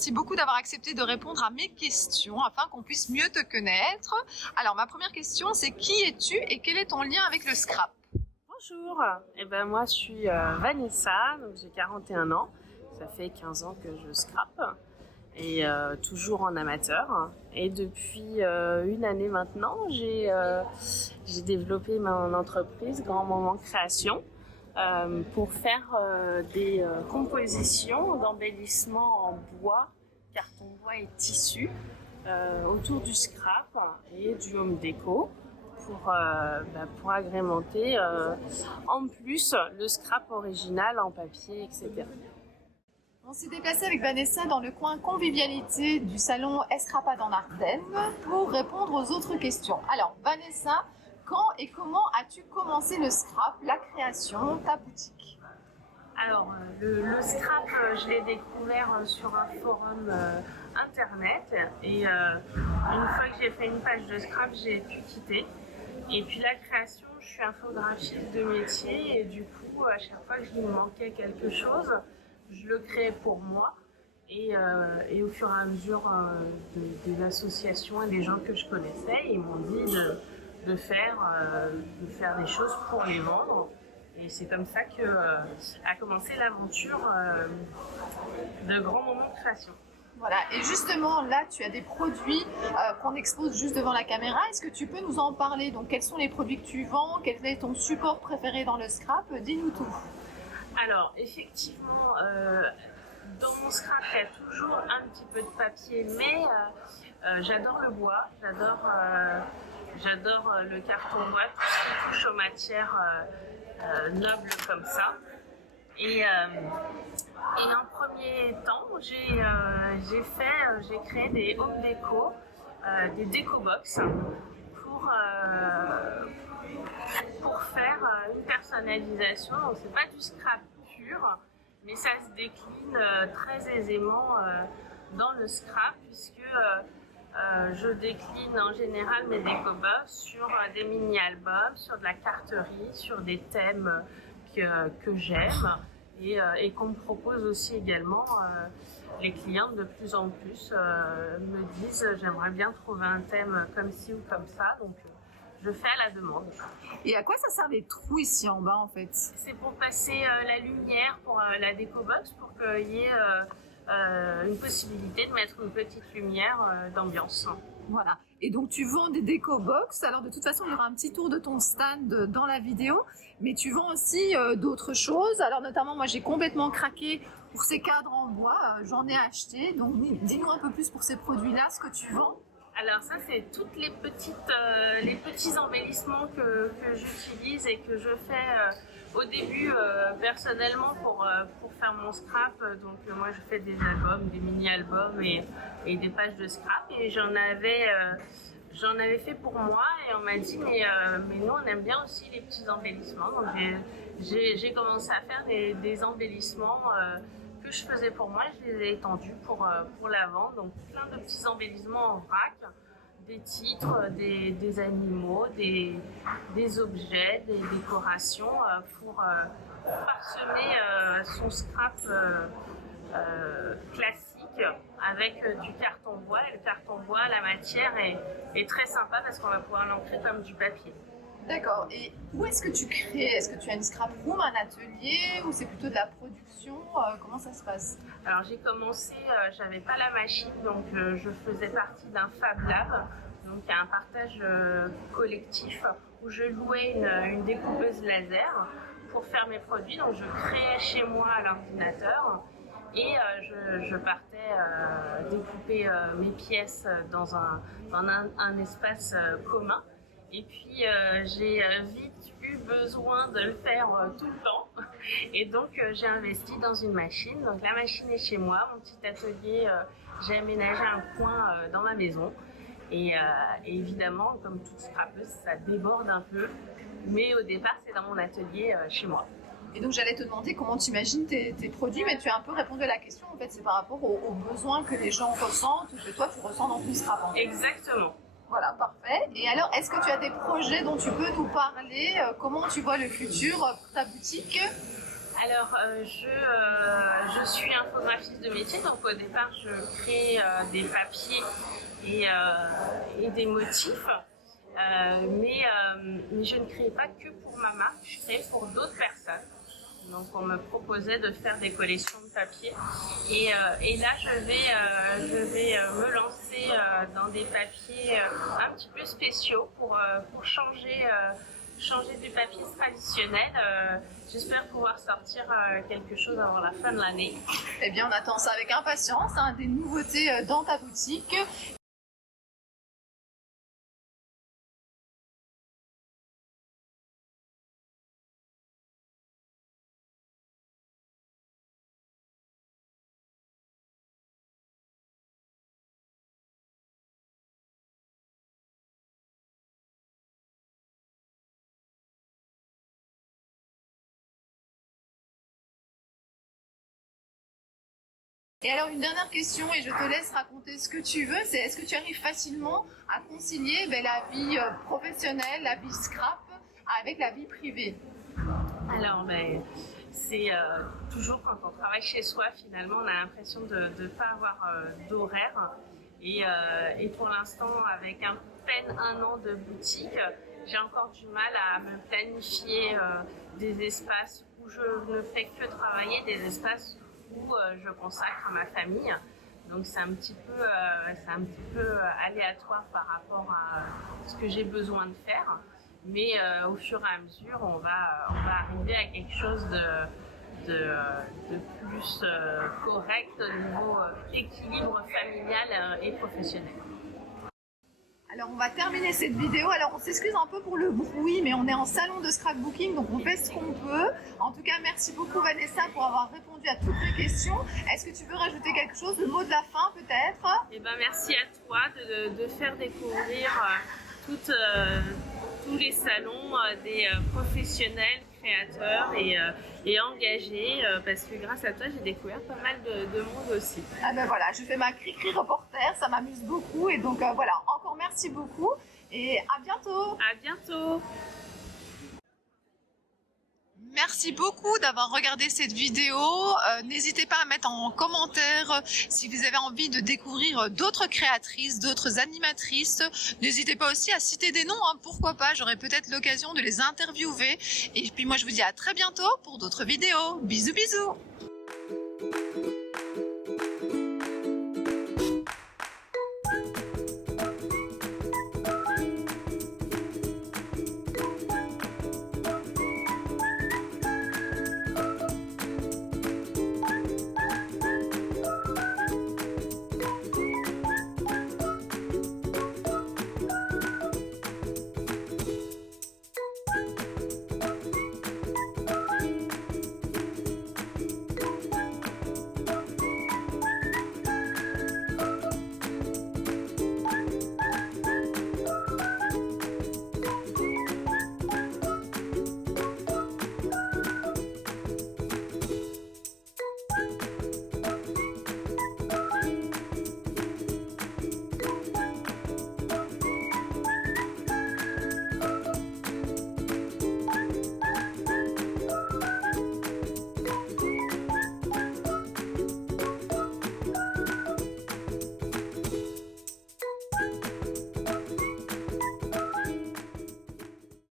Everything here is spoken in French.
merci beaucoup d'avoir accepté de répondre à mes questions afin qu'on puisse mieux te connaître. Alors, ma première question, c'est qui es-tu et quel est ton lien avec le scrap? Bonjour, moi je suis Vanessa, donc j'ai 41 ans, ça fait 15 ans que je scrape et toujours en amateur. Et depuis une année maintenant, j'ai développé mon entreprise Grand Moment Création pour faire des compositions d'embellissement en bois, carton bois et tissu autour du scrap et du home déco. Pour agrémenter en plus le scrap original en papier, etc. On s'est déplacé avec Vanessa dans le coin convivialité du salon Escrapade en Ardennes pour répondre aux autres questions. Alors Vanessa, quand et comment as-tu commencé le scrap, la création, ta boutique? Alors le scrap, je l'ai découvert sur un forum internet et une fois que j'ai fait une page de scrap, j'ai pu quitter. Et puis la création, je suis infographiste de métier et du coup, à chaque fois que je me manquait quelque chose, je le créais pour moi. Et au fur et à mesure des associations et des gens que je connaissais, ils m'ont dit de faire des choses pour les vendre. Et c'est comme ça a commencé l'aventure de Grand Moment de Création. Voilà, et justement là tu as des produits qu'on expose juste devant la caméra. Est-ce que tu peux nous en parler? Donc quels sont les produits que tu vends? Quel est ton support préféré dans le scrap? Dis-nous tout. Alors effectivement, dans mon scrap il y a toujours un petit peu de papier, mais j'adore le bois, j'adore le carton bois, tout ce qui touche aux matières nobles comme ça. Et en premier temps, j'ai créé des home déco, des déco-box pour faire une personnalisation. Donc c'est pas du scrap pur, mais ça se décline très aisément dans le scrap puisque je décline en général mes déco-box sur des mini-albums, sur de la carterie, sur des thèmes que j'aime. Et qu'on me propose aussi également. Les clients de plus en plus me disent j'aimerais bien trouver un thème comme ci ou comme ça, donc je fais à la demande. Et à quoi ça sert les trous ici en bas en fait? C'est pour passer la lumière pour la déco-box, pour qu'il y ait une possibilité de mettre une petite lumière d'ambiance. Voilà. Et donc tu vends des déco-box. Alors de toute façon, il y aura un petit tour de ton stand dans la vidéo. Mais tu vends aussi d'autres choses. Alors notamment, moi j'ai complètement craqué pour ces cadres en bois. J'en ai acheté. Donc dis-nous un peu plus pour ces produits-là, ce que tu vends. Alors ça, c'est toutes les petits embellissements que j'utilise et que je fais au début personnellement pour faire mon scrap. Donc moi je fais des albums, des mini-albums et des pages de scrap. Et j'en avais fait pour moi et on m'a dit mais nous on aime bien aussi les petits embellissements. Donc j'ai commencé à faire des embellissements que je faisais pour moi, je les ai étendus pour la vente. Donc plein de petits embellissements en vrac, des titres, des animaux, des objets, des décorations pour parsemer son scrap classique avec du carton bois. Et le carton bois, la matière est très sympa parce qu'on va pouvoir l'ancrer comme du papier. D'accord. Et où est-ce que tu crées? Est-ce que tu as une scrap room, un atelier ou c'est plutôt de la production? Comment ça se passe? Alors j'ai commencé, j'avais pas la machine, donc je faisais partie d'un Fab Lab, donc un partage collectif où je louais une découpeuse laser pour faire mes produits. Donc je créais chez moi à l'ordinateur et je partais découper mes pièces dans un espace commun. Et puis j'ai vite eu besoin de le faire tout le temps et donc j'ai investi dans une machine. Donc la machine est chez moi, mon petit atelier, j'ai aménagé un coin dans ma maison et évidemment comme toute scrapeuse ça déborde un peu, mais au départ c'est dans mon atelier chez moi. Et donc j'allais te demander comment tu imagines tes produits, mais tu as un peu répondu à la question. En fait c'est par rapport aux besoins que les gens ressentent ou que toi tu ressens dans ton scrap. En fait. Exactement. Voilà, parfait. Et alors, est-ce que tu as des projets dont tu peux nous parler? Comment tu vois le futur pour ta boutique? Alors, je suis infographiste de métier, donc au départ, je crée des papiers et des motifs. Mais je ne créais pas que pour ma marque, je créais pour d'autres personnes. Donc on me proposait de faire des collections de papier et là je vais me lancer dans des papiers un petit peu spéciaux pour changer du papier traditionnel. J'espère pouvoir sortir quelque chose avant la fin de l'année. Eh bien on attend ça avec impatience, hein, des nouveautés dans ta boutique. Et alors une dernière question, et je te laisse raconter ce que tu veux, c'est est-ce que tu arrives facilement à concilier la vie professionnelle, la vie scrap avec la vie privée? Alors, c'est toujours quand on travaille chez soi, finalement, on a l'impression de ne pas avoir d'horaire. Et pour l'instant, avec à peine 1 an de boutique, j'ai encore du mal à me planifier des espaces où je ne fais que travailler, des espaces où je consacre à ma famille. Donc c'est un petit peu aléatoire par rapport à ce que j'ai besoin de faire. Mais au fur et à mesure, on va arriver à quelque chose de plus correct au niveau équilibre familial et professionnel. Alors on va terminer cette vidéo, alors on s'excuse un peu pour le bruit, mais on est en salon de scrapbooking, donc on fait ce qu'on peut. En tout cas, merci beaucoup Vanessa pour avoir répondu à toutes mes questions. Est-ce que tu veux rajouter quelque chose, le mot de la fin peut-être? Eh ben, merci à toi de faire découvrir tous les salons des professionnels, créateurs et engagés, parce que grâce à toi, j'ai découvert pas mal de monde aussi. Ah ben voilà, je fais ma cri-cri reporter, ça m'amuse beaucoup, et donc voilà, encore merci beaucoup, et à bientôt. À bientôt. Merci beaucoup d'avoir regardé cette vidéo. N'hésitez pas à mettre en commentaire si vous avez envie de découvrir d'autres créatrices, d'autres animatrices. N'hésitez pas aussi à citer des noms, hein, pourquoi pas, j'aurai peut-être l'occasion de les interviewer. Et puis moi je vous dis à très bientôt pour d'autres vidéos. Bisous bisous.